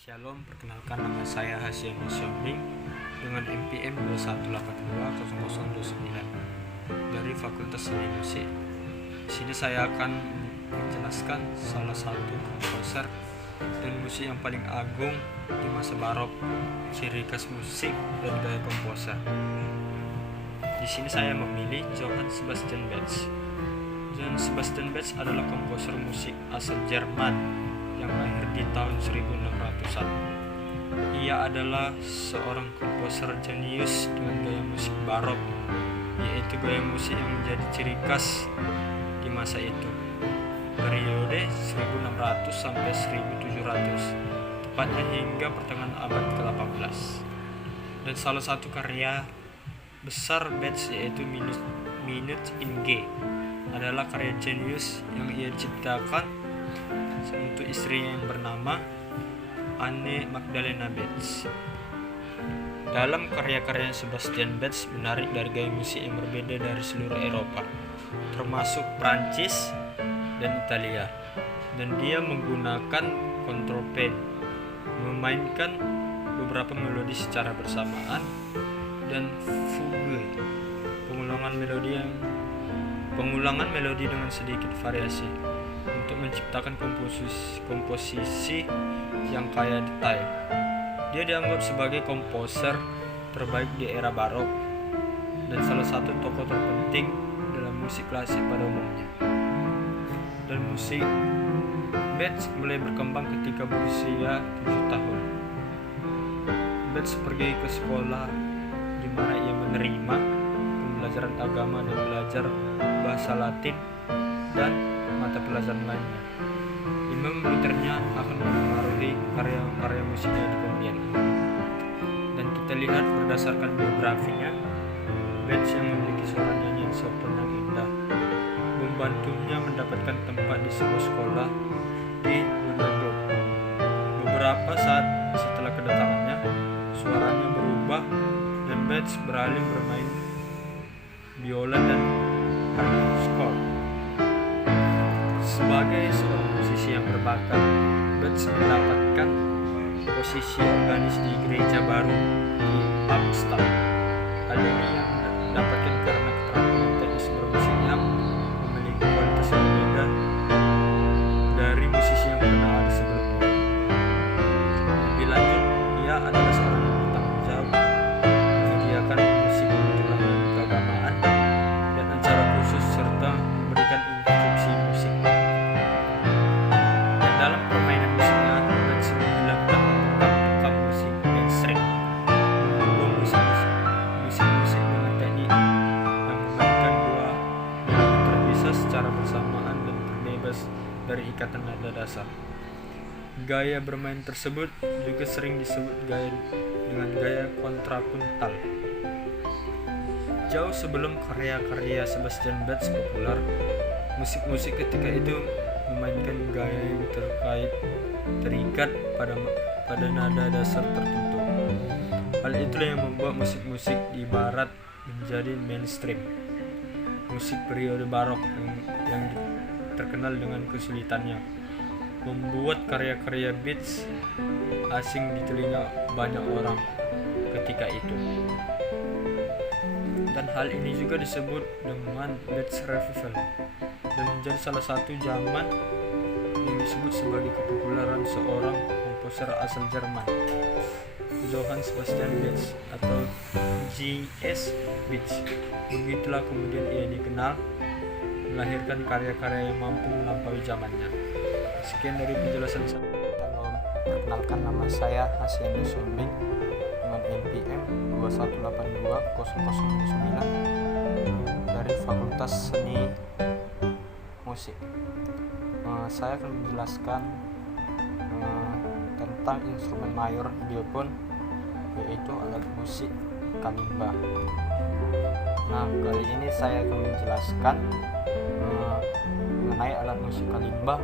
Shalom, perkenalkan nama saya Hasiano Siombing dengan NPM 21820029 dari Fakultas Seni Musik. Di sini saya akan menjelaskan salah satu komposer dan musik yang paling agung di masa barok, ciri khas musik dan gaya komposer. Di sini saya memilih Johann Sebastian Bach. Johann Sebastian Bach adalah komposer musik asal Jerman yang lahir di tahun 1600-an. Ia adalah seorang komposer jenius dengan gaya musik barok, yaitu gaya musik yang menjadi ciri khas di masa itu, periode 1600 sampai 1700, tepatnya hingga pertengahan abad ke-18. Dan salah satu karya besar Bach yaitu Minute in G adalah karya jenius yang ia ciptakan untuk istrinya yang bernama Anne Magdalena Bach. Dalam karya-karya Sebastian Bach menarik dari gaya musik yang berbeda dari seluruh Eropa, termasuk Prancis dan Italia, dan dia menggunakan kontrapen, memainkan beberapa melodi secara bersamaan, dan fugue, pengulangan melodi dengan sedikit variasi untuk menciptakan komposisi yang kaya detail. Dia dianggap sebagai komposer terbaik di era barok dan salah satu tokoh terpenting dalam musik klasik pada umumnya. Dan musik Bach mulai berkembang ketika berusia 7 tahun. Bach pergi ke sekolah di mana ia menerima pembelajaran agama dan belajar bahasa Latin dan mata pelajaran lainnya. Imam militernya akan mempengaruhi karya-karya musiknya di kemudian. Dan kita lihat berdasarkan biografinya, Bach yang memiliki suara nyanyian sopran yang indah membantunya mendapatkan tempat di sebuah sekolah di Lunenburg. Beberapa saat setelah kedatangannya, suaranya berubah dan Bach beralih bermain biola dan harpsichord. Sebagai seorang musisi yang berbakat, Bach mendapatkan posisi organis di gereja baru di Amsterdam. Hal ini yang didapatkan karena keterampilan teknis bermusik yang memiliki kualitas yang berbeda dari musisi yang pernah ada sebelumnya. Lebih lanjut, ia adalah seorang yang bertanggung jawab menyediakan musik untuk layang keagamaan dan acara khusus serta memberikan instruksi musik. Dan dalam permainan musiknya, Bach menghilangkan tentang musik mainstream, menghubung musik dengan teknik yang memainkan dua melodi terpisah secara bersamaan dan terbebas dari ikatan nada dasar. Gaya bermain tersebut juga sering disebut dengan gaya kontrapuntal. Jauh sebelum karya-karya Sebastian Bach populer, musik-musik ketika itu memainkan gaya yang terikat pada nada dasar tertentu. Hal itulah yang membuat musik-musik di barat menjadi mainstream. Musik periode barok yang terkenal dengan kesulitannya membuat karya-karya Bach asing di telinga banyak orang ketika itu. Dan hal ini juga disebut dengan Bach Revival dan menjadi salah satu zaman yang disebut sebagai kepopuleran seorang komposer asal Jerman, Johann Sebastian Bach atau J.S. Bach. Begitulah kemudian ia dikenal, melahirkan karya-karya yang mampu melampaui zamannya. Sekian dari penjelasan saya. Perkenalkan, nama saya Hasiano Siombing dengan NPM 21820029 dari Fakultas Seni Musik. Saya akan menjelaskan tentang instrumen mayor idiopon, yaitu alat musik kalimba. Nah, kali ini saya akan menjelaskan mengenai alat musik kalimba,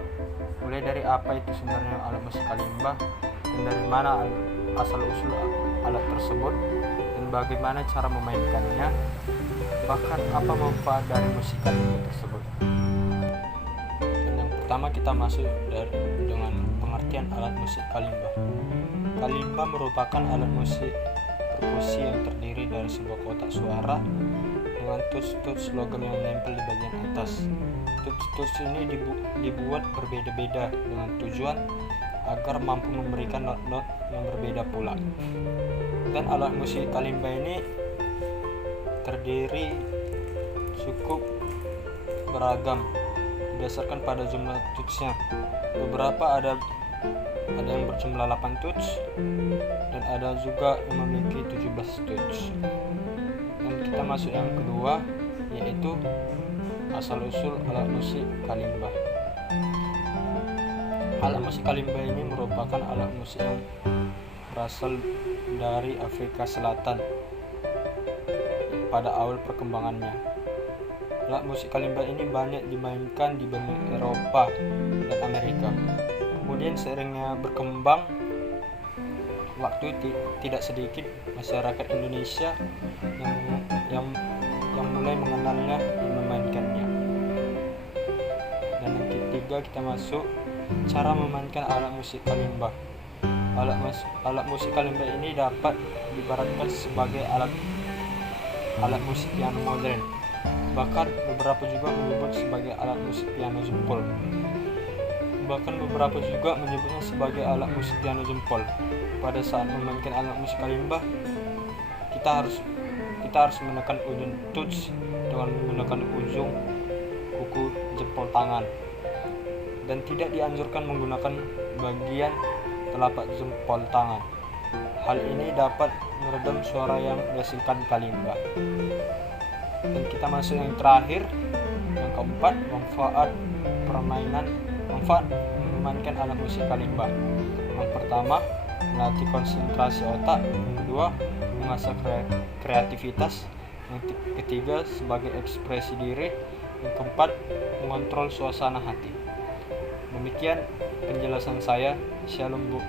mulai dari apa itu sebenarnya alat musik kalimba dan dari mana asal usul alat tersebut dan bagaimana cara memainkannya, bahkan apa manfaat dari musik kalimba tersebut. Dan yang pertama kita masuk dengan pengertian alat musik kalimba. Kalimba merupakan alat musik perkusi yang terdiri dari sebuah kotak suara dengan tuts-tuts logam yang menempel di bagian atas. Tuts-tuts ini dibuat berbeda-beda dengan tujuan agar mampu memberikan not-not yang berbeda pula. Dan alat musik kalimba ini terdiri cukup beragam berdasarkan pada jumlah tutsnya. Beberapa ada yang berjumlah 8 tuts dan ada juga yang memiliki 17 tuts. Dan kita masuk yang kedua, yaitu asal-usul alat musik kalimba. Alat musik kalimba ini merupakan alat musik yang berasal dari Afrika Selatan pada awal perkembangannya. Alat musik kalimba ini banyak dimainkan di benua Eropa dan Amerika. Kemudian seiringnya berkembang waktu, tidak sedikit masyarakat Indonesia yang mulai mengenalnya dan memainkannya. Dan yang ketiga, kita masuk cara memainkan alat musik kalimba. Alat musik kalimba ini dapat diibaratkan sebagai alat musik piano modern. Bahkan beberapa juga menyebut sebagai alat musik piano jempol. Pada saat memainkan alat musik kalimba, kita harus menekan ujung tuts dengan menggunakan ujung kuku jempol tangan, dan tidak dianjurkan menggunakan bagian telapak jempol tangan. Hal ini dapat meredam suara yang dihasilkan kalimba. Dan kita masuk yang terakhir, yang keempat, manfaat memainkan alat musik kalimba. Yang pertama, melatih konsentrasi otak. Yang kedua, mengasah kreativitas. Yang ketiga, sebagai ekspresi diri. Yang keempat, mengontrol suasana hati. Demikian penjelasan saya. Shalom Bu.